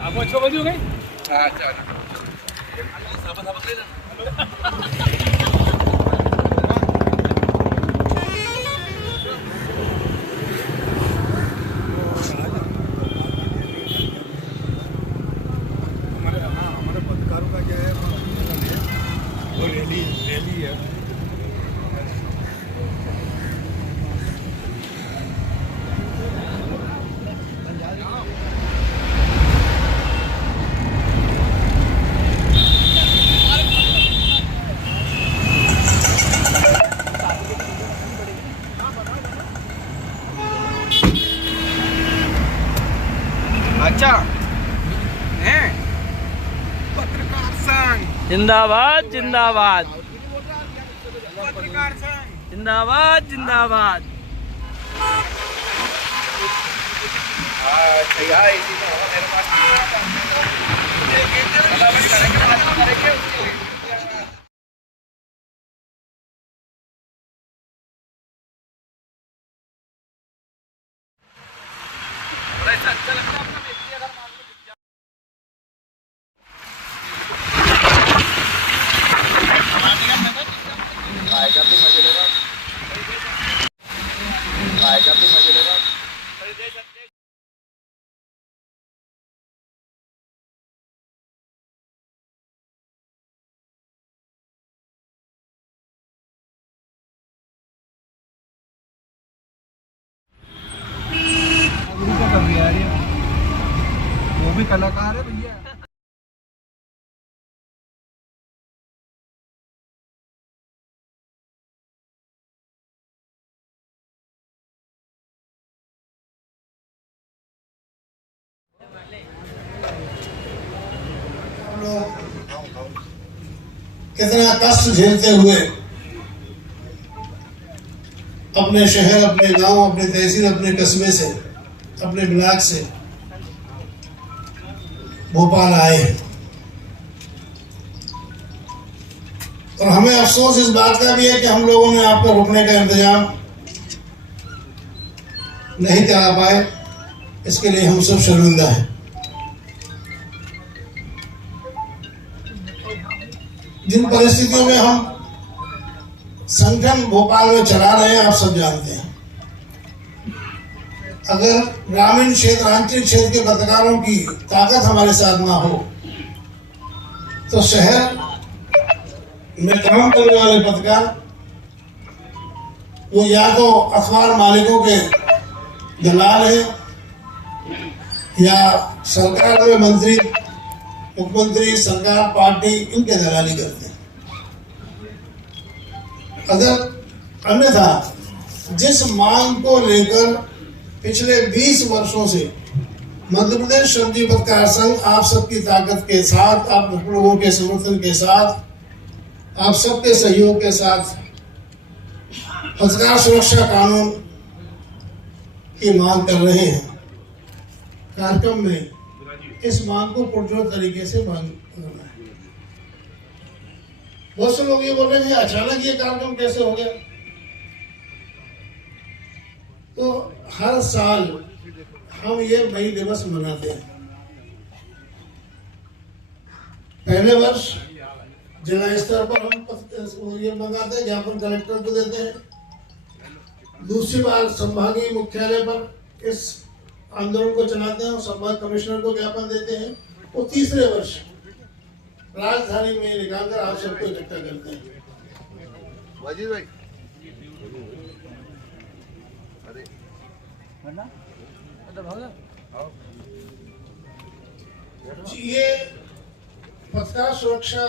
आपको 6 बजे हो गई? हाँ चल। हमारे पत्रकारों का क्या है, वो रैली है। अच्छा है पत्रकार संघ जिंदाबाद जिंदाबाद पत्रकार संघ जिंदाबाद जिंदाबाद। हाँ इसी में हो मेरे पास ऐसा अच्छा लगता है अपना व्यक्ति अगर मान लो आएगा भी मजे लेगा आएगा भी मजे लेगा। वो भी कलाकार है भैया। कितना कष्ट झेलते हुए अपने शहर, अपने गांव, अपने तहसील, अपने कस्बे से, अपने ब्लॉक से भोपाल आए हैं। और हमें अफसोस इस बात का भी है कि हम लोगों ने आपको रुकने का इंतजाम नहीं करा पाए। इसके लिए हम सब शर्मिंदा हैं। जिन परिस्थितियों में हम संगठन भोपाल में चला रहे हैं आप सब जानते हैं। अगर ग्रामीण क्षेत्र, आंचलिक क्षेत्र के पत्रकारों की ताकत हमारे साथ ना हो तो शहर में काम करने वाले पत्रकार वो या तो अखबार मालिकों के दलाल हैं या सरकार में मंत्री, मुख्यमंत्री, सरकार, पार्टी इनके दलाली करते हैं। अगर अन्यथा जिस मांग को लेकर पिछले 20 वर्षों से मध्य प्रदेश श्रमजीवी पत्रकार संघ आप सबकी ताकत के साथ, आप लोगों के समर्थन के साथ, आप सबके सहयोग के साथ पत्रकार सुरक्षा कानून की मांग कर रहे हैं, कार्यक्रम में इस मांग को पुरजोर तरीके से मांग करना है। बहुत से लोग ये बोल रहे हैं अचानक ये कार्यक्रम कैसे हो गया। तो हर साल हम ये मई दिवस मनाते हैं। पहले वर्ष जिला स्तर पर हम ये मंगाते हैं, ज्ञापन कलेक्टर को देते हैं। दूसरी बार संभागीय मुख्यालय पर इस आंदोलन को चलाते हैं और संभाग कमिश्नर को ज्ञापन देते हैं। और तीसरे वर्ष राजधानी में निकालकर आप सबको इकट्ठा करते हैं। वाजिद भाई ये पत्रकार सुरक्षा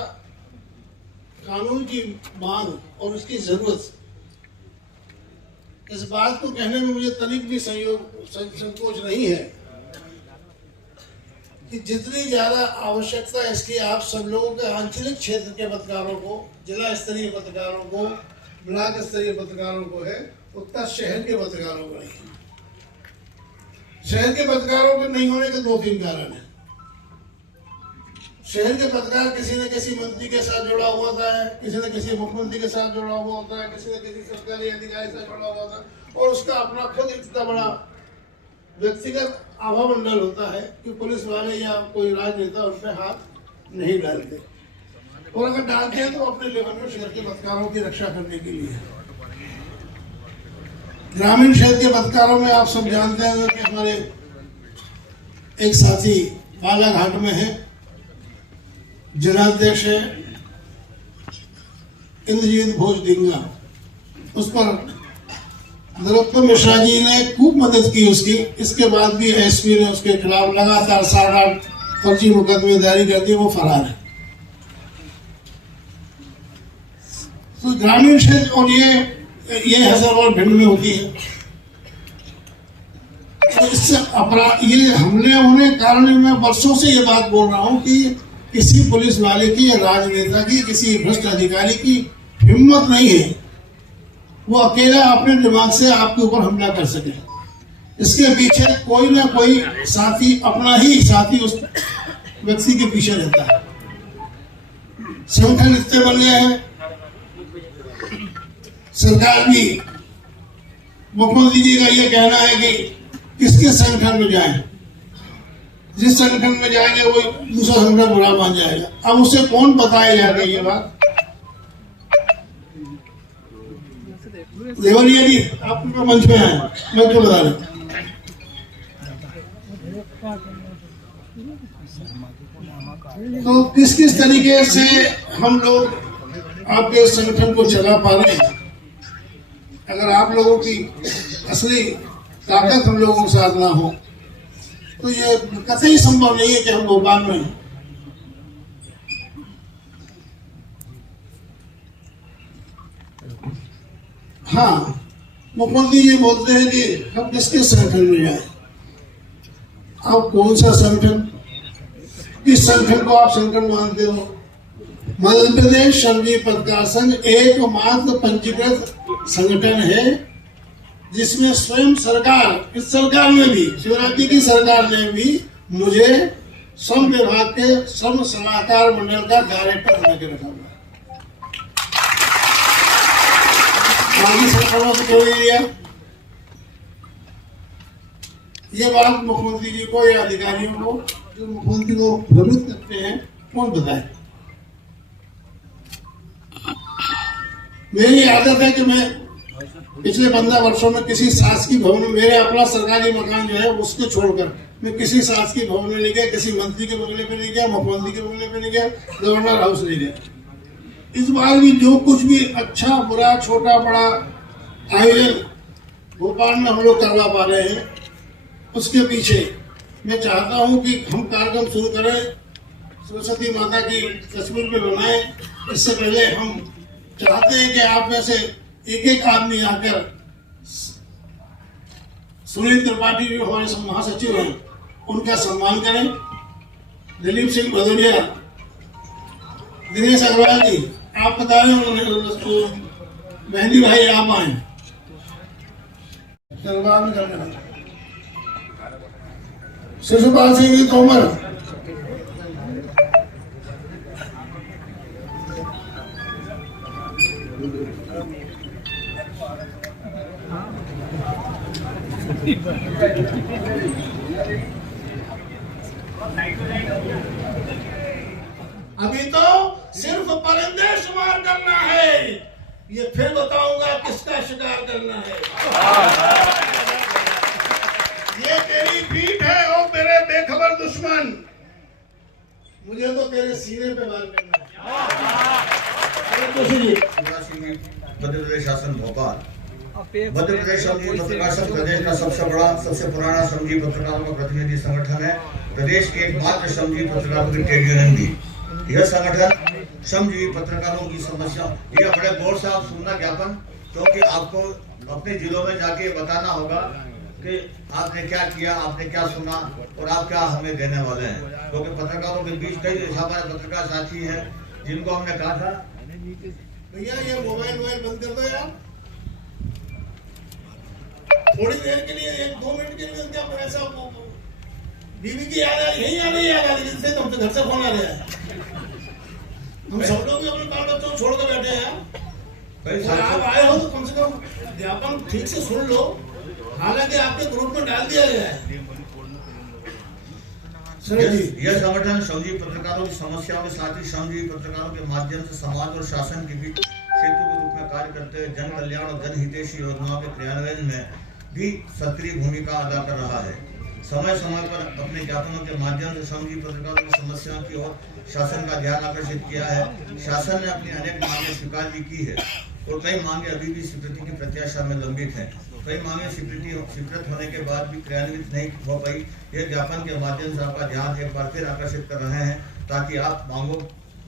कानून की मांग और उसकी जरूरत, इस बात को कहने में मुझे तनिक भी संकोच नहीं है कि जितनी ज्यादा आवश्यकता इसकी आप सब लोगों के आंचलिक क्षेत्र के पत्रकारों को, जिला स्तरीय पत्रकारों को, ब्लॉक स्तरीय पत्रकारों को है, उतना शहर के पत्रकारों को नहीं। शहर के पत्रकारों के नहीं होने के 2-3 कारण है। शहर के पत्रकार किसी न किसी मंत्री के साथ जुड़ा हुआ होता है, किसी न किसी मुख्यमंत्री के साथ जुड़ा हुआ होता है, किसी न किसी सरकारी अधिकारी से जुड़ा हुआ होता है और उसका अपना खुद इतना बड़ा व्यक्तिगत आभा मंडल होता है कि पुलिस वाले या कोई राजनेता उन पर हाथ नहीं डालते, और अगर डालते हैं तो अपने लेवल में शहर के पत्रकारों की रक्षा करने के लिए। ग्रामीण क्षेत्र के पत्रकारों में आप सब जानते हैं कि हमारे एक साथी बालाघाट में है, जिलाध्यक्ष है इंद्रजीत भोज डिंगा, उस पर नरोत्तम मिश्रा जी ने खूब मदद की उसकी। इसके बाद भी एसपी ने उसके खिलाफ लगातार 7-8 फर्जी मुकदमे जारी कर दिए, वो फरार है। तो ग्रामीण क्षेत्र, और ये हैदराबाद भिंड में होती है, तो इससे अपराध, ये हमले होने कारण मैं वर्षों से ये बात बोल रहा हूं कि किसी पुलिस वाले की या राजनेता की, किसी भ्रष्ट अधिकारी की हिम्मत नहीं है वो अकेला अपने दिमाग से आपके ऊपर हमला कर सके। इसके पीछे कोई ना कोई साथी, अपना ही साथी उस व्यक्ति के पीछे रहता है। संगठन इतने बन गए हैं, सरकार भी, मुख्यमंत्री जी का ये कहना है कि किसके संगठन में जाएं, जिस संगठन में जाएंगे वो दूसरा संगठन बुरा मान जाएगा। अब उसे कौन बताया जाएगा ये बात? देवरिया जी, आप मंच में आए, मैं क्यों बता रहा। तो किस किस तरीके से हम लोग आपके संगठन को चला पा रहे हैं? अगर आप लोगों की असली ताकत हम लोगों के साथ ना हो तो ये कतई संभव नहीं है कि हम भोपाल में हैं। हाँ, मुख्यमंत्री ये बोलते हैं कि हम किसके संगठन में जाए। आप कौन सा संगठन, किस संगठन को आप संगठन मानते हो? मध्य प्रदेश श्रमजीवी पत्रकार संघ एकमात्र पंजीकृत संगठन है जिसमें स्वयं सरकार, इस सरकार में भी, शिवराज जी की सरकार ने भी मुझे श्रम विभाग के श्रम सलाहकार मंडल का डायरेक्टर बना के रखा हुआ है। बाकी संगठनों से क्यों नहीं लिया? ये बात मुख्यमंत्री जी को या अधिकारियों को, जो मुख्यमंत्री को भ्रमित करते हैं, कौन बताए? मेरी आदत है कि मैं पिछले 15 वर्षों में किसी शासकीय भवन में, मेरे अपना सरकारी मकान जो है उसको छोड़कर मैं किसी शासकीय भवन में नहीं गया, किसी मंत्री के बंगले पे नहीं गया, मुख्यमंत्री के बंगले पे नहीं गया, गवर्नर हाउस नहीं गया। इस बार भी जो कुछ भी अच्छा बुरा छोटा बड़ा आयोजन भोपाल में हम लोग करवा पा रहे हैं, उसके पीछे मैं चाहता हूं कि हम कार्यक्रम शुरू करें, सरस्वती माता की तस्वीर पे बनाए। इससे पहले हम चाहते हैं कि आप में से एक एक आदमी आकर, सुनील त्रिपाठी जो हमारे महासचिव हैं, उनका सम्मान करें। दिलीप सिंह भदौरिया, दिनेश अग्रवाल जी, आप बता रहे हो, मेहंदी भाई आप आए, शिशुपाल सिंह जी तोमर, अभी तो सिर्फ परिंदे शुमार करना है, ये फिर बताऊंगा किसका शिकार करना है। ये तेरी पीठ है ओ मेरे बेखबर दुश्मन, मुझे तो तेरे सीने पे वार करना है। मध्य प्रदेश शासन भोपाल, मध्य प्रदेश श्रमजीवी पत्रकार संघ प्रदेश का सबसे बड़ा, सबसे पुराना श्रमजीवी पत्रकारों का प्रतिनिधि संगठन है। प्रदेश के एकमात्र श्रमजीवी पत्रकारों की ट्रेड यूनियन भी। यह संगठन श्रमजीवी पत्रकारों की समस्या, यह बड़े गौर से आप सुनना ज्ञापन, क्योंकि आपको अपने जिलों में जाके बताना होगा कि आपने क्या किया, आपने क्या सुना और आप क्या हमें देने वाले हैं। क्योंकि पत्रकारों के बीच कई हमारे पत्रकार साथी हैं जिनको हमने कहा था, भैया ये मोबाइल बंद कर दो यार, थोड़ी देर के लिए, 1-2 मिनट के लिए। क्या ऐसा बीवी की याद आ रही, यही आ रही है, जिससे तुमसे घर से फोन आ रहा है। हम सब लोग भी अपने बाल बच्चों को छोड़ कर बैठे हैं। आप आए हो तो कम से कम ज्ञापन ठीक से सुन लो। हालांकि आपके ग्रुप में डाल दिया गया है। शरद जी, यह संगठन श्रमजीवी पत्रकारों की समस्याओं के साथ ही श्रमजीवी पत्रकारों के माध्यम से समाज और शासन के बीच सेतु के रूप में कार्य करते हुए जन कल्याण और जनहितैषी योजनाओं के क्रियान्वयन में भी सक्रिय भूमिका अदा कर रहा है। समय समय पर अपने ज्ञापनों के माध्यम से श्रमजीवी पत्रकारों की समस्याओं की ओर शासन का ध्यान आकर्षित किया है। शासन ने अपनी अनेक मांगे स्वीकार भी की है और कई मांगे अभी भी स्वीकृति की प्रत्याशा में लंबित है। कई मांगे स्वीकृत होने के बाद भी क्रियान्वित नहीं हो पाई। यह ज्ञापन के माध्यम से आपका ध्यान एक बार फिर आकर्षित कर रहे हैं ताकि आप मांगों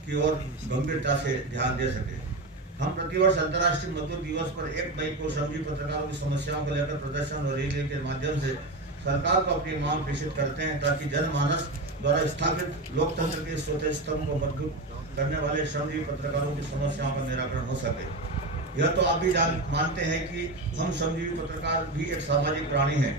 की ओर गंभीरता से ध्यान दे सके। हम प्रतिवर्ष अंतर्राष्ट्रीय मजदूर दिवस पर 1 मई को श्रमजीवी पत्रकारों की समस्याओं को लेकर प्रदर्शन और रैली के माध्यम से सरकार को अपनी मांग प्रेषित करते हैं ताकि जनमानस द्वारा स्थापित लोकतंत्र के चौथे स्तंभ को मजबूत करने वाले श्रमजीवी पत्रकारों की समस्याओं का निराकरण हो सके। यह तो आप भी मानते हैं कि हम श्रमजीवी पत्रकार भी एक सामाजिक प्राणी हैं,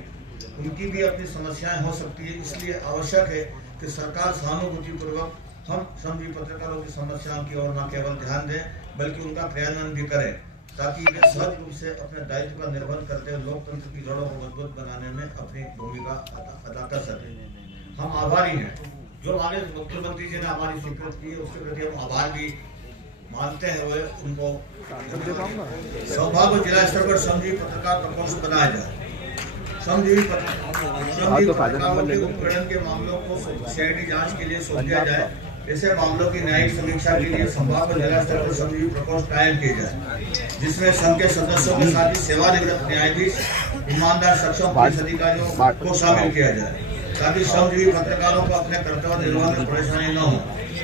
उनकी भी अपनी समस्याएं हो सकती है। इसलिए आवश्यक है कि सरकार सहानुभूतिपूर्वक हम श्रमजीवी पत्रकारों की समस्याओं की ओर न केवल ध्यान दें बल्कि उनका क्रियान्वयन भी करें ताकि वे सहज रूप से अपने दायित्व का निर्वहन करते हुए लोकतंत्र की जड़ों को मजबूत बनाने में अपनी भूमिका अदा कर सकें। हम आभारी हैं जो आगे मुख्यमंत्री जी ने हमारी स्वीकृत की है, उसके प्रति हम आभार भी मानते हैं। उनको सौभाग्य जिला स्तर पर श्रमजीवी पत्रकार प्रकोष्ठ बनाया जाए। श्रमजीवी पत्रकारों के उत्पीड़न के मामलों को सीआईडी जांच के लिए सौंप दिया जाए। ऐसे मामलों की न्यायिक समीक्षा के लिए संभाग जिला स्तर पर श्रमजीवी प्रकोष्ठ कायम किए जाए, जिसमें संघ के सदस्यों के साथ ही सेवानिवृत्त न्यायाधीश, ईमानदार सक्षम पुलिस अधिकारियों को शामिल किया जाए ताकि श्रमजीवी पत्रकारों को अपने कर्तव्य निर्वहन में परेशानी न हो।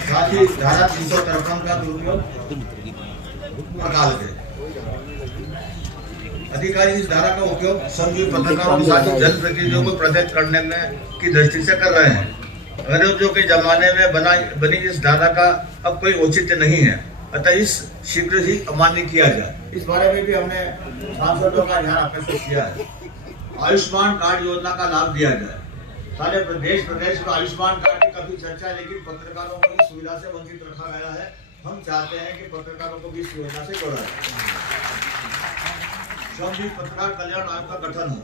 साथ ही धारा 353 का दुरुपयोग निकाल के अधिकारी इस धारा का उपयोग श्रमजीवी पत्रकारों के साथ जनप्रतिनिधियों को प्रेरित करने में की दृष्टि से कर रहे हैं। अंग्रेजों के जमाने में बनी इस धारा का अब कोई औचित्य नहीं है, अतः इस शीघ्र ही अमान्य किया जाए। इस बारे में भी हमने सांसदों का ध्यान आकर्षित किया है। आयुष्मान कार्ड योजना का लाभ दिया जाए। सारे प्रदेश में आयुष्मान कार्ड की काफी चर्चा है, लेकिन पत्रकारों को इस सुविधा से वंचित रखा गया है। हम चाहते हैं कि पत्रकारों को भी इस योजना से जोड़ा जाए। श्रमजीवी पत्रकार कल्याण आयोग का गठन हो,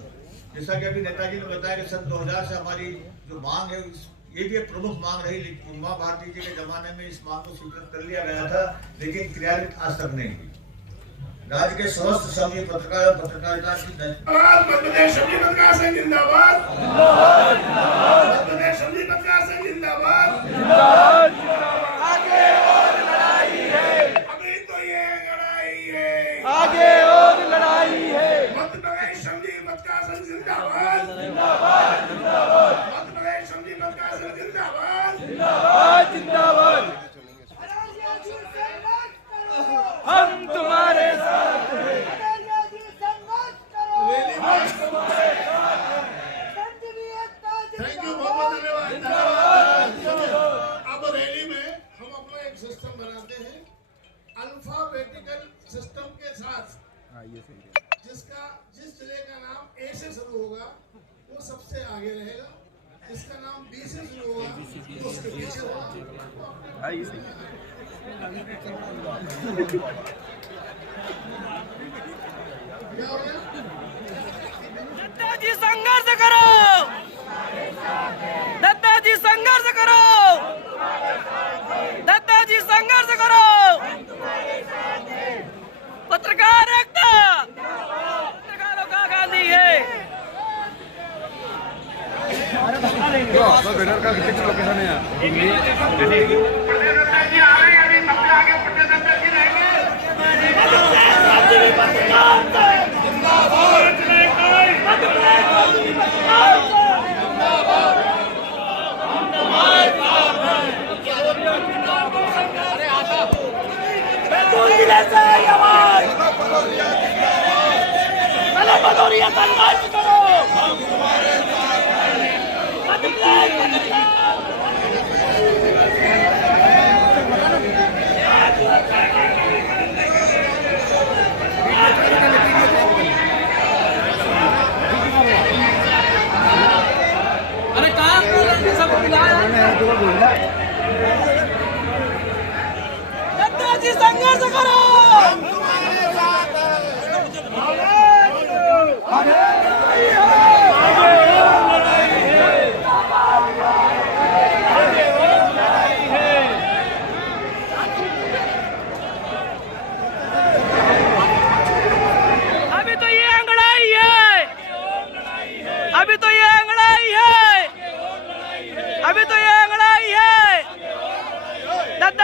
जैसा कि अभी नेताजी ने बताया कि सन 2000 से हमारी जो मांग है ये भी एक प्रमुख मांग रही, लेकिन उमा भारती जी के जमाने में इस मांग को स्वीकृत कर लिया गया था, लेकिन क्रियान्वित आज तक नहीं हुई। राज्य के समस्त श्रमजीवी पत्रकार और पत्रकारिता की मध्य प्रदेश श्रमजीवी पत्रकार संघ जिंदाबाद, मध्य प्रदेश श्रमजीवी पत्रकार संघ जिंदाबाद। आगे और लड़ाई है, अभी तो ये लड़ाई है, आगे और लड़ाई है। मध्य प्रदेश श्रमजीवी पत्रकार संघ जिंदाबाद, जिंदाबाद जिंदाबाद मध्य प्रदेश श्रमजीवी पत्रकार संघ जिंदाबाद, जिंदाबाद जिंदाबाद। हम तुम्हारे साथ हैं, थैंक यू, बहुत बहुत धन्यवाद। अब रैली में हम अपना एक सिस्टम बनाते हैं अल्फाबेटिकल सिस्टम के साथ, जिस जिले का नाम ए से शुरू होगा वो सबसे आगे रहेगा, जिसका नाम बी से शुरू होगा वो उसके पीछे होगा। क्या हो गया? दत्ता जी संघर्ष करो, दत्ता जी संघर्ष करो, दत्ता जी संघर्ष करो। पत्रकार एकता, पत्रकारों का गांधी है। बैनर का कितने लोकेशन है यार? भदौरिया संघर्ष करो। अरे कहाँ सब दत्ता जी संघर्ष करो। हम तुम्हारे साथ हैं।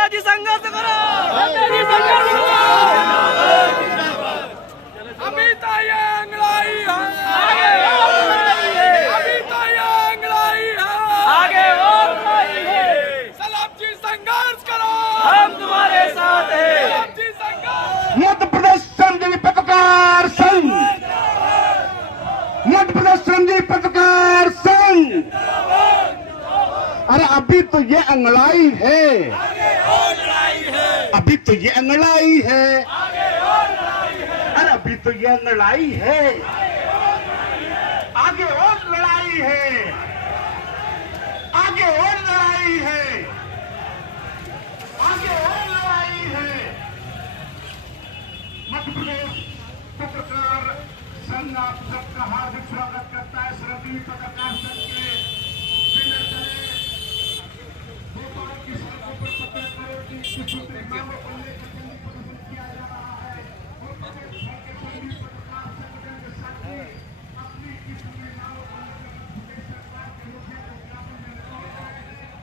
जी संघर्ष करो, दत्ता जी संघर्ष करो। अभी तो ये अंगड़ाई है, आगे और लड़ाई है। अभी तो ये अंगड़ाई है, आगे और लड़ाई है। सलाम जी संघर्ष करो, हम तुम्हारे साथ हैं। सलाम जी संघर्ष। मध्य प्रदेश श्रमजीवी पत्रकार संघ, मध्य प्रदेश श्रमजीवी पत्रकार संघ। अरे अभी तो ये अंगड़ाई है, अभी तो ये अंगड़ाई है, अरे अभी तो ये लड़ाई है, आगे और लड़ाई है, आगे और लड़ाई है, आगे और लड़ाई है। मध्य प्रदेश पत्रकार संघ आप सबका हार्दिक स्वागत करता है। श्रमजीवी पत्रकार संघ के बैनर तले भोपाल की सड़कों पर पत्रकारों की सूत्र मांगों को लेकर प्रदर्शन किया जा रहा है। भोपाल के श्रमजीवी पत्रकार संगठन के साथी अपनी इस मांगों को लेकर प्रदेश सरकार के मुद्दे को ज्ञापन में रखे हैं।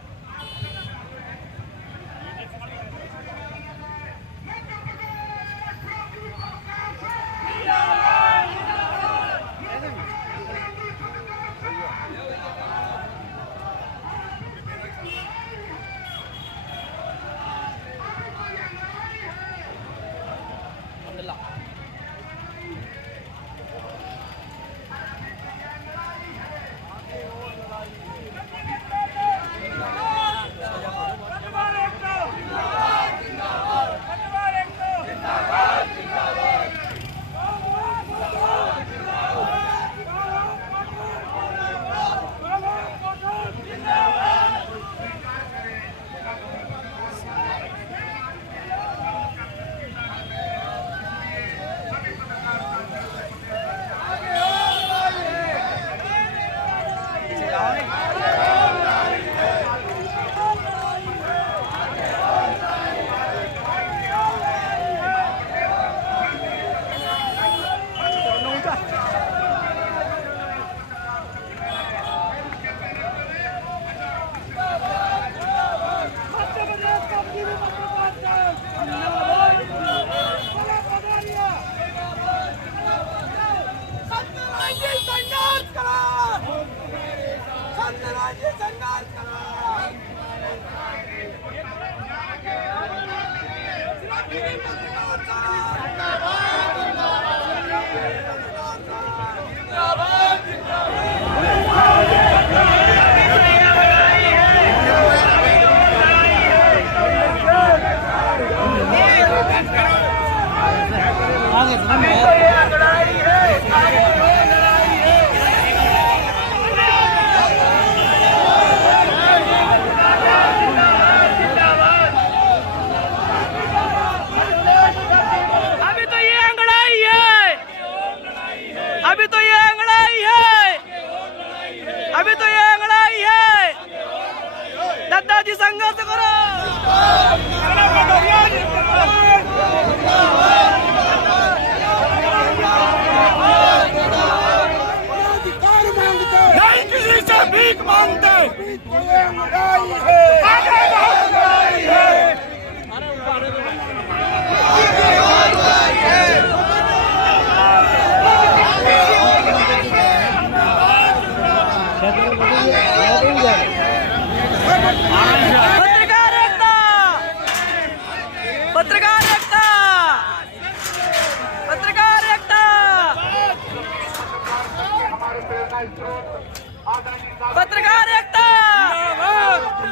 पत्रकार एकता, पत्रकार एकता,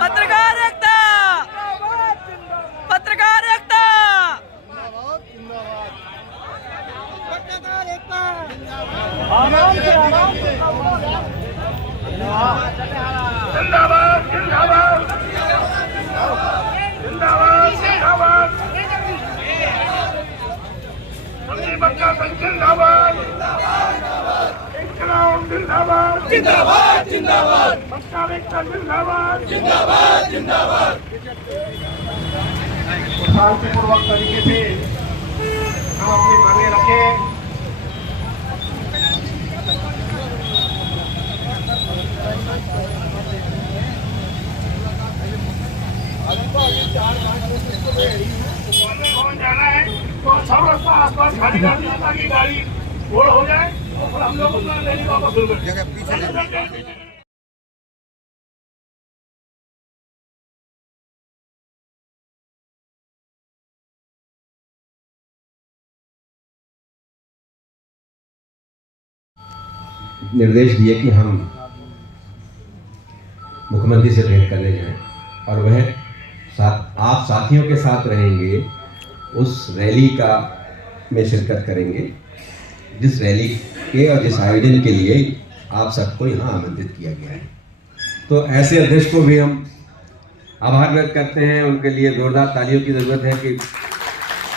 पत्रकार एकता, पत्रकार एकता। आराम से जिंदाबाद जिंदाबाद जिंदाबाद जिंदाबाद। बच्चा जिंदाबाद जिंदाबाद जिंदाबाद जिंदाबाद जिंदाबाद जिंदाबाद जिंदाबाद। शांतिपूर्वक तरीके से हम अपनी मांगे रखें। कौन जाना है तो सब रास्ता आसपास खाली कर दिया ताकि गाड़ी रोड हो जाए और हम लोग अपना रैली वापस शुरू करें। निर्देश दिए कि हम मुख्यमंत्री से भेंट करने जाएं और वह आप साथियों के साथ रहेंगे, उस रैली का में शिरकत करेंगे जिस रैली के और जिस आयोजन के लिए आप सबको यहाँ आमंत्रित किया गया है। तो ऐसे अध्यक्ष को भी हम आभार व्यक्त करते हैं, उनके लिए जोरदार तालियों की ज़रूरत है कि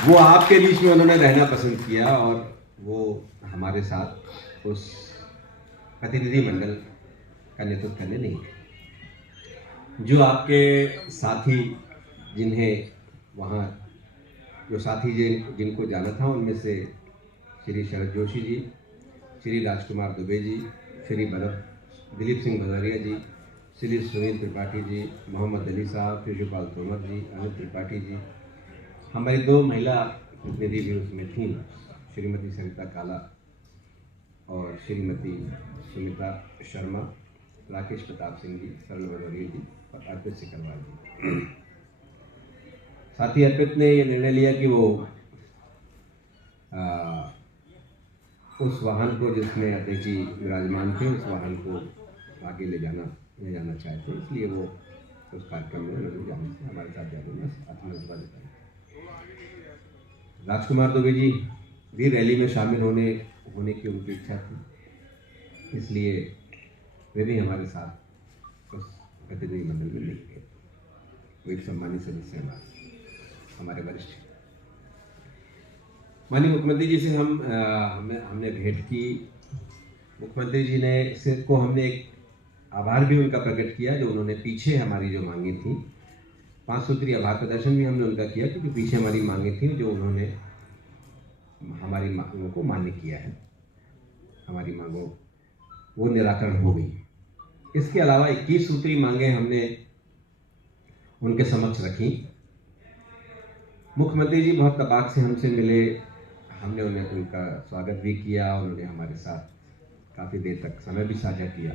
वो आपके बीच में उन्होंने रहना पसंद किया और वो हमारे साथ उस प्रतिनिधि मंडल का नेतृत्व करने नहीं गए। जो आपके साथी जिन्हें वहाँ जो साथी जिनको जाना था उनमें से श्री शरद जोशी जी, श्री राजकुमार दुबे जी, श्री दिलीप सिंह भदौरिया जी, श्री सुनील त्रिपाठी जी, मोहम्मद अली साहब, शिशुपाल तोमर जी, अमित त्रिपाठी जी, हमारी 2 महिला प्रतिनिधि भी उसमें थीं, श्रीमती सरिता काला और श्रीमती सुमिता शर्मा, राकेश प्रताप सिंह जी, सरल भदौरिया जी और अर्पित सिकरवाल जी। साथी अर्पित ने ये निर्णय लिया कि वो उस वाहन को जिसमें अध्यक्ष जी विराजमान थे उस वाहन को आगे ले जाना चाहते, इसलिए वो उस कार्यक्रम में उन्होंने जाने से हमारे साथ जाने में आत्मनिर्भर जताई। राजकुमार दुबे जी भी रैली में शामिल होने की उनकी इच्छा थी, इसलिए वे भी हमारे साथ उस प्रतिनिधि मंडल में नहीं गए। वो एक सम्मानित सदस्य हमारे वरिष्ठ। माननीय मुख्यमंत्री जी से हमने भेंट की। मुख्यमंत्री जी ने को हमने एक आभार भी उनका प्रकट किया जो उन्होंने पीछे हमारी जो मांगे थी, 5 सूत्रीय आभार प्रदर्शन भी हमने उनका किया क्योंकि पीछे हमारी मांगे थी जो उन्होंने हमारी मांगों को मान्य किया है, हमारी मांगों वो निराकरण हो गई। इसके अलावा 21 सूत्री मांगे हमने उनके समक्ष रखी। मुख्यमंत्री जी बहुत तबाक से हमसे मिले, हमने उन्हें उनका स्वागत भी किया, उन्होंने हमारे साथ काफ़ी देर तक समय भी साझा किया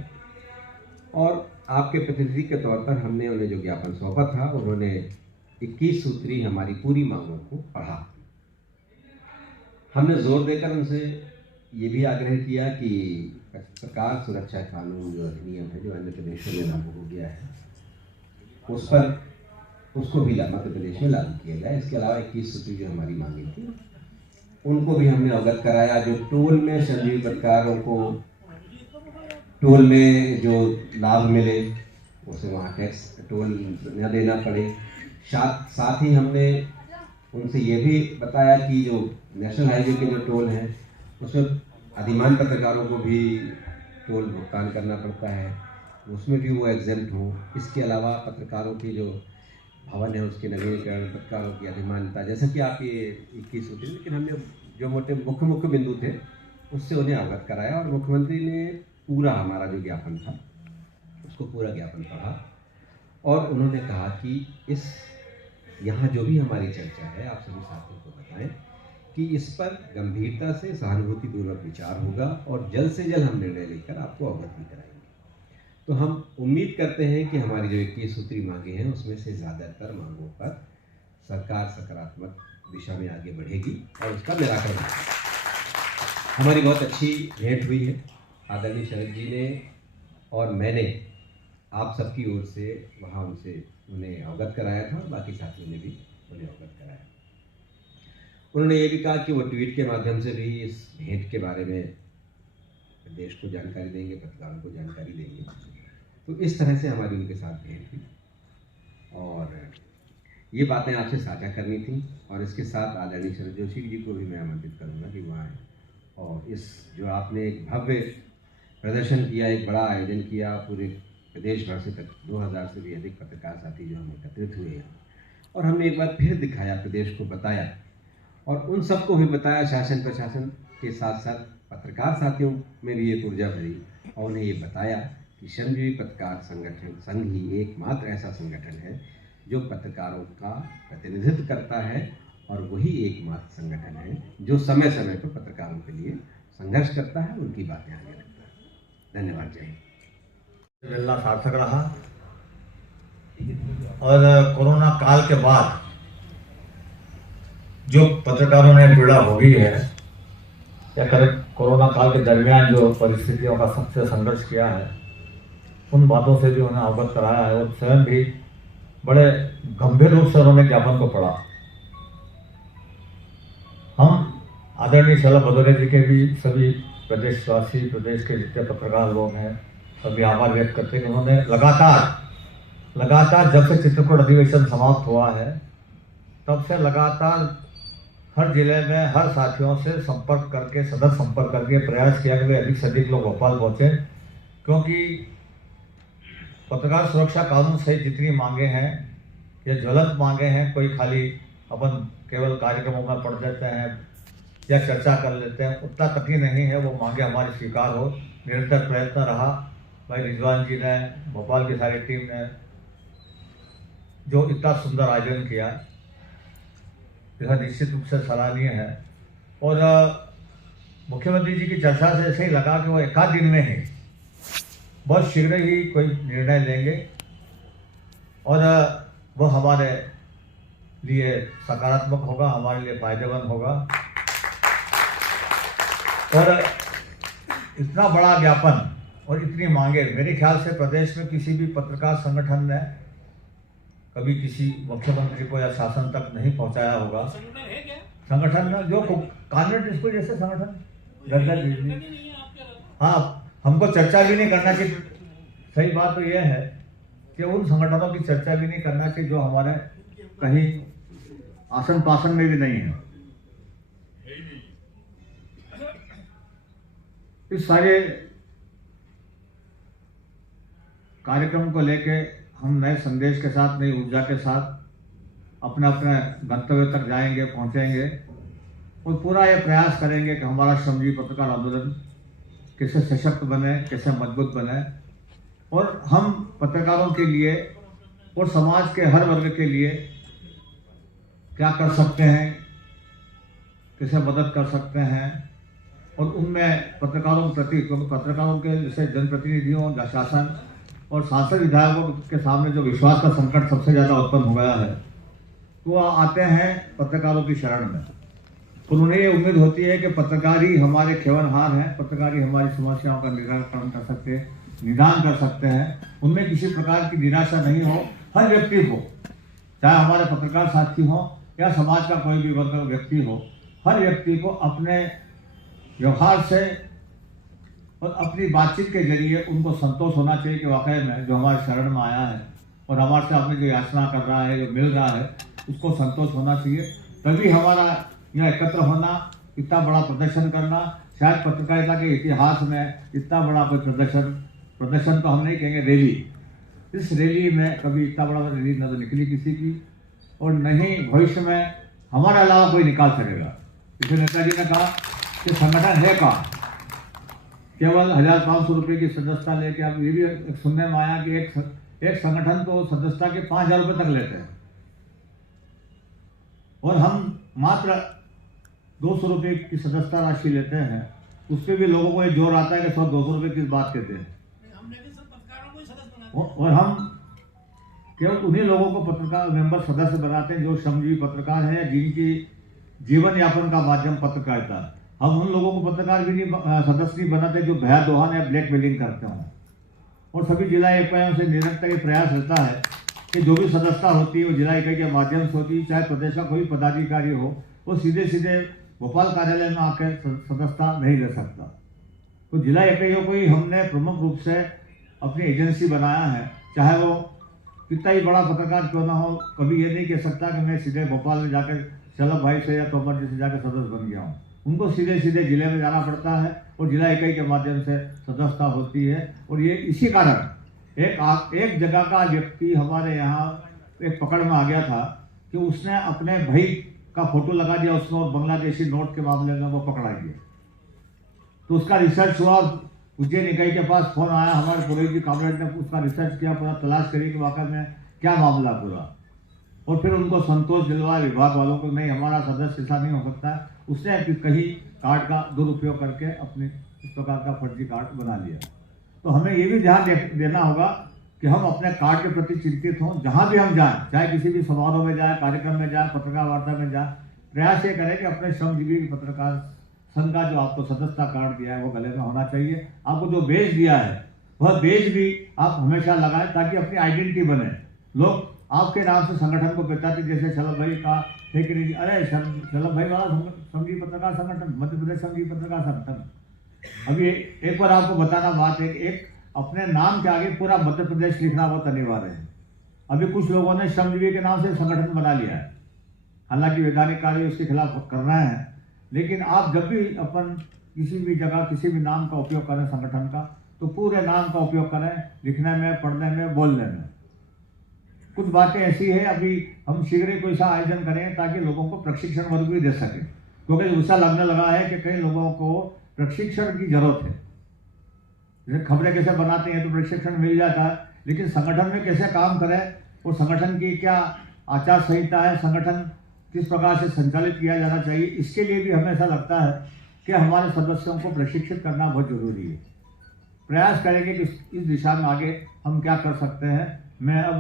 और आपके प्रतिनिधि के तौर पर हमने उन्हें जो ज्ञापन सौंपा था उन्होंने 21 सूत्री हमारी पूरी मांगों को पढ़ा। हमने जोर देकर उनसे ये भी आग्रह किया कि पत्रकार सुरक्षा कानून जो अधिनियम है जो अन्य प्रदेशों में लागू हो गया है उसको भी मध्य प्रदेश में लागू किया जाए। इसके अलावा 21 सूत्री जो हमारी मांगी थी उनको भी हमने अवगत कराया। जो टोल में श्रमजीवी पत्रकारों को टोल में जो लाभ मिले उसे वहाँ टैक्स टोल न देना पड़े। साथ ही हमने उनसे ये भी बताया कि जो नेशनल हाईवे के जो टोल हैं उसमें अधिमान पत्रकारों को भी टोल भुगतान करना पड़ता है, उसमें भी वो एग्जेम्प्ट हों। इसके अलावा पत्रकारों की जो भवन है उसके नवीनीकरण, पत्रकारों की अधिमानता, जैसे कि आप ये 21 सूत्री, लेकिन हमने जो मुख्य बिंदु थे उससे उन्हें अवगत कराया और मुख्यमंत्री ने पूरा हमारा जो ज्ञापन था उसको पूरा ज्ञापन पढ़ा और उन्होंने कहा कि यहाँ जो भी हमारी चर्चा है आप सभी साथियों को बताएं कि इस पर गंभीरता से सहानुभूतिपूर्वक विचार होगा और जल्द से जल्द हम निर्णय लेकर आपको अवगत भी कराएंगे। तो हम उम्मीद करते हैं कि हमारी जो 21 सूत्री मांगे हैं उसमें से ज़्यादातर मांगों पर सरकार सकारात्मक दिशा में आगे बढ़ेगी और उसका निराकरण होगा। हमारी बहुत अच्छी भेंट हुई है। आदरणीय शरद जी ने और मैंने आप सबकी ओर से वहाँ उन्हें अवगत कराया था और बाकी साथियों ने भी उन्हें अवगत कराया। उन्होंने ये भी कहा कि वो ट्वीट के माध्यम से भी इस भेंट के बारे में देश को जानकारी देंगे, पत्रकारों को जानकारी देंगे। तो इस तरह से हमारी उनके साथ भेंट हुई और ये बातें आपसे साझा करनी थी। और इसके साथ आदरणीय शरद जोशी जी को भी मैं आमंत्रित करूँगा कि वहाँ आएँ और इस जो आपने एक भव्य प्रदर्शन किया, एक बड़ा आयोजन किया, पूरे प्रदेश भर से 2000 से भी अधिक पत्रकार साथी जो हम एकत्रित हुए हैं और हमने एक बार फिर दिखाया, प्रदेश को बताया और उन सबको भी बताया, शासन प्रशासन के साथ साथ पत्रकार साथियों में भी एक ऊर्जा भरी और उन्हें ये बताया कि श्रमजीवी पत्रकार संगठन संघ ही एकमात्र ऐसा संगठन है जो पत्रकारों का प्रतिनिधित्व करता है, और वही एकमात्र संगठन है जो समय समय पर पत्रकारों के लिए संघर्ष करता है, उनकी बातें आगे रखता है। धन्यवाद। जय हिंद। मिलना सार्थक रहा और कोरोना काल के बाद जो पत्रकारों ने पीड़ा भोगी है या कोरोना काल के दरमियान जो परिस्थितियों का सबसे संघर्ष किया है, उन बातों से भी उन्हें अवगत कराया है और स्वयं भी बड़े गंभीर रूप से उन्होंने ज्ञापन को पढ़ा। हम आदरणीय शलभ भदौरिया जी के भी सभी प्रदेशवासी, प्रदेश के जितने पत्रकार लोग हैं, सभी आभार व्यक्त करते हैं कि उन्होंने लगातार जब से चित्रकूट अधिवेशन समाप्त हुआ है तब से लगातार हर जिले में हर साथियों से संपर्क करके, सतत संपर्क करके प्रयास किया कि वे अधिक से अधिक लोग भोपाल पहुँचे, क्योंकि पत्रकार सुरक्षा कानून से जितनी मांगे हैं या ज्वलंत मांगे हैं, कोई खाली अपन केवल कार्यक्रमों में पढ़ देते हैं या चर्चा कर लेते हैं, उतना तक ही नहीं है। वो मांगे हमारी स्वीकार हो, निरंतर प्रयत्न रहा। भाई रिजवान जी ने, भोपाल की सारी टीम ने जो इतना सुंदर आयोजन किया, यह निश्चित रूप से सराहनीय है। और मुख्यमंत्री जी की चर्चा से ऐसे ही लगा कि वो एकाध दिन में ही बहुत शीघ्र ही कोई निर्णय लेंगे और वह हमारे लिए सकारात्मक होगा, हमारे लिए फायदेमंद होगा। और इतना बड़ा ज्ञापन और इतनी मांगे मेरे ख्याल से प्रदेश में किसी भी पत्रकार संगठन ने कभी किसी मुख्यमंत्री को या शासन तक नहीं पहुंचाया होगा। संगठन में जो कॉन्वेंट स्कूल जैसे संगठन, हाँ, हमको चर्चा भी नहीं करना चाहिए। सही बात तो यह है कि उन संगठनों की चर्चा भी नहीं करना चाहिए जो हमारे कहीं आसन पासन में भी नहीं है। इस सारे कार्यक्रम को लेके हम नए संदेश के साथ, नई ऊर्जा के साथ अपने अपने गंतव्य तक जाएंगे, पहुंचेंगे और पूरा ये प्रयास करेंगे कि हमारा श्रमजीवी पत्रकार आंदोलन कैसे सशक्त बने, कैसे मजबूत बने और हम पत्रकारों के लिए और समाज के हर वर्ग के लिए क्या कर सकते हैं, कैसे मदद कर सकते हैं। और उनमें पत्रकारों के प्रति, क्योंकि पत्रकारों के जैसे जनप्रतिनिधियों, शासन और सांसद विधायकों के सामने जो विश्वास का संकट सबसे ज़्यादा उत्पन्न हो गया है, तो वो आते हैं पत्रकारों की शरण में। और उन्हें ये उम्मीद होती है कि पत्रकार ही हमारे खेवनहार हैं, पत्रकार ही हमारी समस्याओं का निराकरण कर सकते हैं, निदान कर सकते हैं। उनमें किसी प्रकार की निराशा नहीं हो। हर व्यक्ति को, चाहे हमारे पत्रकार साथी हो या समाज का कोई भी वर्ग व्यक्ति हो, हर व्यक्ति को अपने व्यवहार से और अपनी बातचीत के जरिए उनको संतोष होना चाहिए कि वाकई में जो हमारे शरण में आया है और हमारे से अपनी जो याचना कर रहा है, जो मिल रहा है, उसको संतोष होना चाहिए। तभी हमारा यहाँ एकत्र होना, इतना बड़ा प्रदर्शन करना, शायद पत्रकारिता के इतिहास में इतना बड़ा कोई प्रदर्शन तो हम नहीं कहेंगे, रैली, इस रैली में कभी इतना बड़ा रैली न तो निकली किसी की और न ही भविष्य में हमारे अलावा कोई निकाल सकेगा। जैसे नेताजी ने कहा कि संगठन है कहाँ, केवल 1500 रुपये की सदस्यता लेके। अब ये भी सुनने में आया कि एक संगठन तो सदस्यता के 5000 रुपये तक लेते हैं और हम मात्र 200 रुपये की सदस्यता राशि लेते हैं। उसके भी लोगों को ये जोर आता है कि 100-200 रुपये की बात कहते हैं। और हम केवल उन्हीं लोगों को पत्रकार मेंबर सदस्य बनाते हैं जो श्रमजीवी पत्रकार हैं, जिनकी जीवन यापन का माध्यम पत्रकारिता है। हम उन लोगों को पत्रकार भी नहीं, सदस्य नहीं बनाते जो भया दोहन या ब्लैकमेलिंग करते हों। और सभी जिला इकाइयों से निरंतर ये प्रयास रहता है कि जो भी सदस्यता होती है वो जिला इकाई के माध्यम से होती है। चाहे प्रदेश का कोई पदाधिकारी हो, वो सीधे सीधे भोपाल कार्यालय में आकर सदस्यता नहीं ले सकता। तो जिला इकाइयों को ही हमने प्रमुख रूप से अपनी एजेंसी बनाया है। चाहे वो कितना ही बड़ा पत्रकार क्यों ना हो, कभी ये नहीं कह सकता कि मैं सीधे भोपाल में जाकर शलभ भाई से या तोमर जी से जाकर सदस्य बन गया हूँ। उनको सीधे सीधे जिले में जाना पड़ता है और जिला इकाई के माध्यम से सदस्यता होती है। और ये इसी कारण एक जगह का व्यक्ति हमारे यहाँ एक पकड़ में आ गया था कि उसने अपने भाई का फोटो लगा दिया उसमें और बांग्लादेशी नोट के मामले में वो पकड़ा गया। तो उसका रिसर्च हुआ, उज्जैन इकाई के पास फोन आया, हमारे पुरोहित जी कामरेड ने उसका रिसर्च किया, पूरा तलाश करी कि वाकई में क्या मामला पूरा। और फिर उनको संतोष दिलवाए विभाग वालों को, नहीं हमारा सदस्य ऐसा नहीं हो सकता है, उसने कहीं कार्ड का दुरुपयोग करके अपने इस प्रकार का फर्जी कार्ड बना लिया। तो हमें ये भी ध्यान देना होगा कि हम अपने कार्ड के प्रति चिंतित हों। जहाँ भी हम जाएं, चाहे किसी भी समारोह में जाएं, कार्यक्रम में जाएं, पत्रकार वार्ता में जाएं, प्रयास ये करें कि अपने श्रमजीवी पत्रकार संघ का जो आपको सदस्यता कार्ड दिया है वो गले में होना चाहिए। आपको जो बेच दिया है वह बेच भी आप हमेशा लगाएं ताकि अपनी आइडेंटिटी बने। लोग आपके नाम से संगठन को पहचानते, जैसे शलभ भाई का है कि नहीं, अरे शलभ भाई वाला श्रमजीवी पत्रकार संगठन, मध्य प्रदेश श्रमजीवी पत्रकार संगठन। अभी एक बार आपको बताना बात है, एक अपने नाम के आगे पूरा मध्य प्रदेश लिखना बहुत अनिवार्य है। अभी कुछ लोगों ने श्रमजीवी के नाम से संगठन बना लिया है, हालांकि वैधानिक कार्य उसके खिलाफ कर रहे हैं, लेकिन आप जब भी अपन किसी भी जगह किसी भी नाम का उपयोग करें संगठन का, तो पूरे नाम का उपयोग करें, लिखने में, पढ़ने में, बोलने में। कुछ बातें ऐसी है, अभी हम शीघ्र ही कोई सा आयोजन करें ताकि लोगों को प्रशिक्षण वर्ग भी दे सकें, क्योंकि ऐसा लगने लगा है कि कई लोगों को प्रशिक्षण की जरूरत है। जैसे खबरें कैसे बनाते हैं तो प्रशिक्षण मिल जाता है, लेकिन संगठन में कैसे काम करें और संगठन की क्या आचार संहिता है, संगठन किस प्रकार से संचालित किया जाना चाहिए, इसके लिए भी हमें ऐसा लगता है कि हमारे सदस्यों को प्रशिक्षित करना बहुत जरूरी है। प्रयास करेंगे कि इस दिशा में आगे हम क्या कर सकते हैं। मैं अब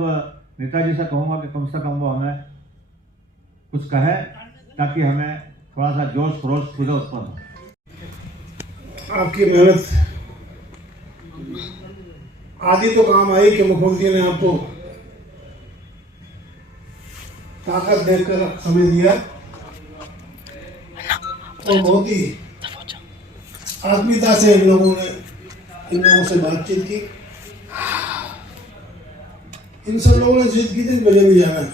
नेताजी से कहूँगा कि कम से कम वो हमें कुछ कहे ताकि हमें थोड़ा सा जोश खरोश खुद उत्पन्न हो। आपकी मेहनत आदि तो काम आई कि मुख्यमंत्री ने आपको ताकत देकर हमें दिया और बहुत ही आत्मीयता से इन लोगों से बातचीत की। इन सब लोगों ने जिद की थी मुझे भी जाना है।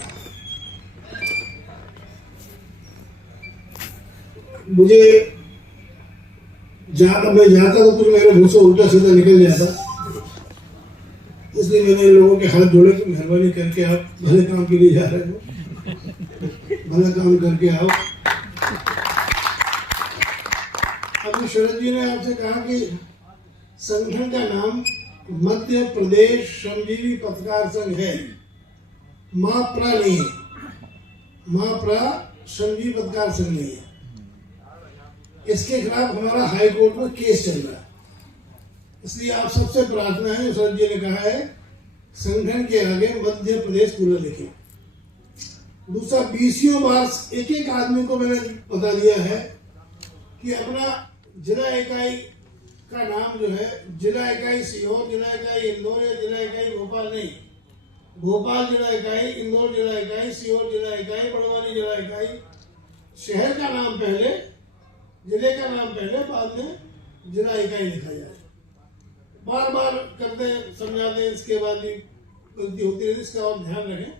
मुझे मैं जाता तो कुछ मेरे मुंह से उल्टा सीधा निकल जाता, इसलिए मैंने इन लोगों के हाथ जोड़े कि मेहरबानी करके आप भले काम के लिए जा रहे हो, भला काम करके आओ। अभी शरद जी ने आपसे कहा कि संगठन का नाम मध्य प्रदेश श्रमजीवी पत्रकार संघ है, माप्रा नहीं है, माप्रा श्रमजीवी पत्रकार संघ नहीं है। इसके खिलाफ हमारा हाई कोर्ट में केस चल रहा है, इसलिए आप सबसे प्रार्थना है, शरद जी ने कहा है संगठन के आगे मध्य प्रदेश पूरा लिखें। दूसरा 20 बार एक एक आदमी को मैंने बता दिया है कि अपना जिला इकाई का नाम जो है, जिला इकाई सीहोर, जिला इकाई इंदौर या जिला इकाई भोपाल नहीं, भोपाल जिला इकाई, इंदौर जिला इकाई, सीहोर जिला इकाई, बड़वानी जिला इकाई। शहर का नाम पहले, जिले का नाम पहले, बाद में जिला इकाई लिखा जाए। बार बार करते समझाते, इसके बाद भी गलती होती रहती, इसका आप ध्यान रखें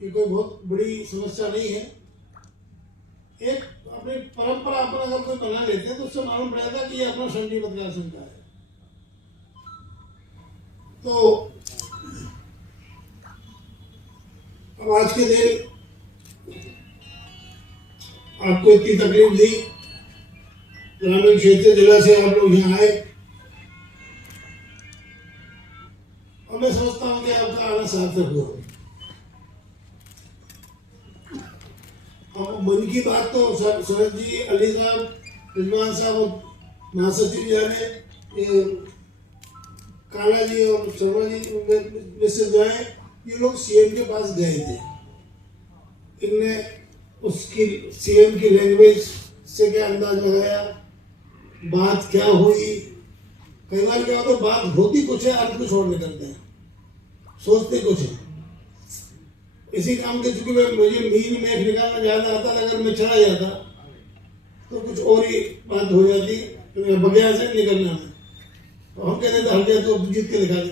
कि कोई बहुत बड़ी समस्या नहीं है। एक अपनी परंपरा अपन अगर कोई बना लेते हैं तो उससे मालूम पड़ेगा कि ये अपना श्रमजीवी पत्रकार संघ का है। तो अब आज के दिन आपको इतनी तकलीफ दी, ग्रामीण क्षेत्र जिला से आप लोग यहाँ आए, और मैं सोचता हूँ कि आपका आना सार्थक हुआ। और मन की बात तो शरद जी, अली साहब, रिजवान साहब और महासचिव जाने, काला जी और शर्मा जी में से जो है, ये लोग सीएम के पास गए थे। इनने उसकी सीएम की लैंग्वेज से क्या अंदाज लगाया, बात क्या हुई। कई बार क्या होता है, बात होती कुछ है, अर्थ कुछ और निकलते हैं, सोचते कुछ है। इसी काम के चूंकि मुझे मीन में निकालना ज्यादा आता था, अगर मैं चला जाता तो कुछ और ही बात हो जाती, तो बगैर से निकलना है, तो हम कहते थे हल्के तो जीत के दिखा दे।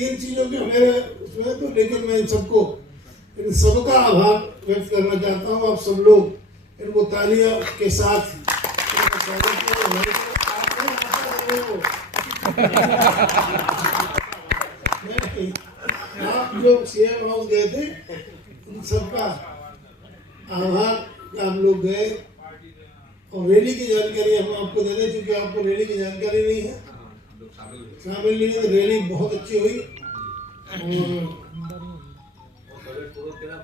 इन चीजों के मेरे उसमें तो, लेकिन मैं इन सबका आभार व्यक्त करना चाहता हूँ। आप सब लोग इनको तालियों के साथ आप जो सीएम हाउस गए थे, उन सबका आभार। आप लोग गए और रैली की जानकारी हम आपको दे दें, क्योंकि आपको रैली की जानकारी नहीं है, शामिल नहीं है। तो रैली बहुत अच्छी हुई और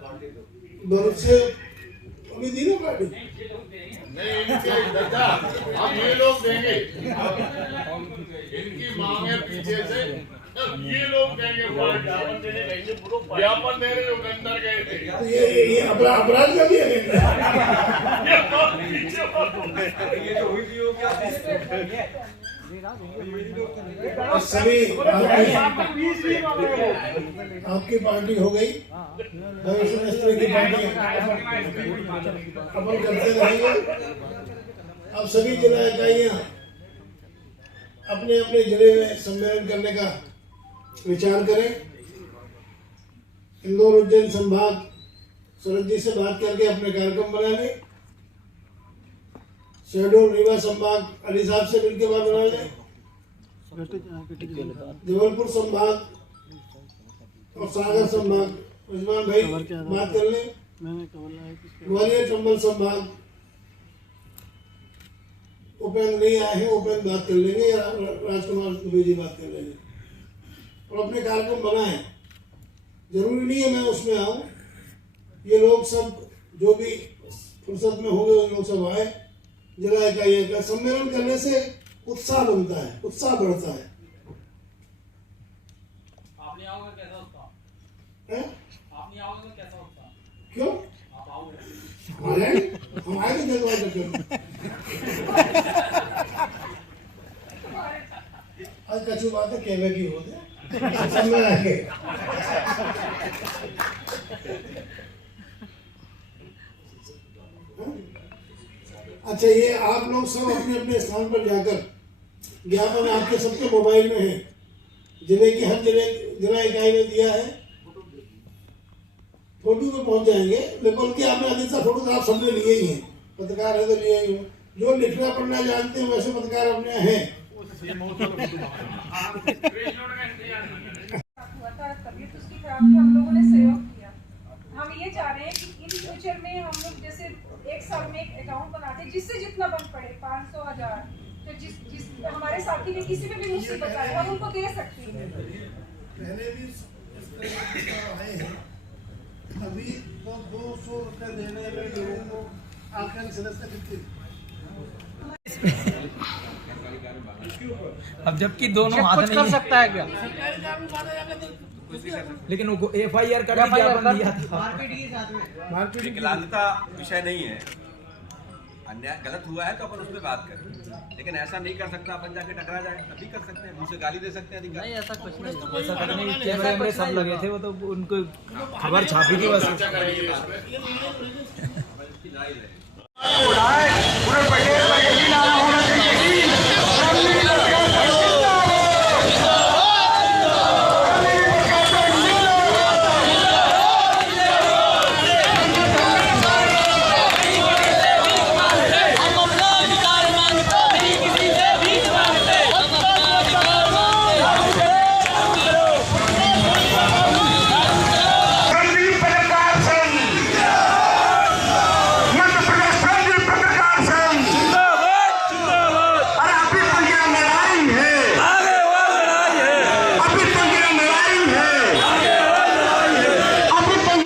बहुत से अभी दी ना पार्टी हम ये लोग देंगे, इनकी मांग है पीछे से, ये लोग देंगे ज्ञापन देने जो अंदर गए थे। तो ये अपराध का भी है सभी आपकी पार्टी हो गई, भविष्य में इस तरह की पार्टी अपन करते रहेंगे। अब सभी जिला इकाइयां अपने अपने जिले में सम्मेलन करने का विचार करें। इंदौर उज्जैन संभाग सूरज जी से बात करके अपने कार्यक्रम बना लें। शहडोल रीवा संभाग अली साहब से मिलकर बात बना लें। जबलपुर संभाग और सागर संभाग उस्मान भाई बात कर लें। ग्वालियर चंबल संभाग उपेंद्र नहीं आए हैं, उपेंद्र बात कर लेंगे या राजकुमार दुबे जी बात कर लेंगे और अपने कार्यक्रम बनाए। जरूरी नहीं है मैं उसमें आऊं, ये लोग सब जो भी फुर्सत में होंगे वो लोग सब आए। जिला इकाइयों का सम्मेलन करने से उत्साह बनता है, उत्साह बढ़ता है। आप नहीं आओगे कैसा उत्साह? आप नहीं आओगे तो कैसा उत्साह? क्यों आप आओगे? हम आएंगे जलवायु करके। आज कछु बात है केवे की होते समय आएंगे। अच्छा, ये आप लोग सब अपने अपने स्थान पर जाकर ज्ञापन आपके सबके मोबाइल में है, जिले की हर जिला इकाई में दिया है, फोटो में पहुंच जाएंगे। लेकिन कि आपने अधिकतर फोटो तो आप सबने लिए ही हैं, पत्रकार है तो लिए ही हो। जो लिखना पढ़ना जानते हैं वैसे पत्रकार अपने हैं। तबीयत उसकी खराब थी, हम लोगों ने सहयोग किया। हम ये चाह रहे हैं कि इन फ्यूचर में हम लोग जैसे एक साल में एक अकाउंट बनाते हैं, जिससे जितना बन पड़े 500 1000, तो जिस हमारे साथी में किसी में भी मुसीबत आए हम उनको दे सकते हैं। पहले भी इस तरह के आए हैं, अभी तो 200 रुपये देने में लोगों को आखिर सदस्य कितने। अब जबकि दोनों हाथ नहीं कर सकता है क्या? लेकिन वो FIR कर दिया था। विकलांगता विषय नहीं है, अन्याय गलत हुआ है तो अपन उसमें बात करें, लेकिन ऐसा नहीं कर सकता अपन जाके टकरा जाए, तभी कर सकते हैं, मुंह से गाली दे सकते हैं। नहीं ऐसा कुछ नहीं, ऐसा कुछ नहीं। कैमरे में सब लगे थे, वो तो उनको खबर छापी थी बस।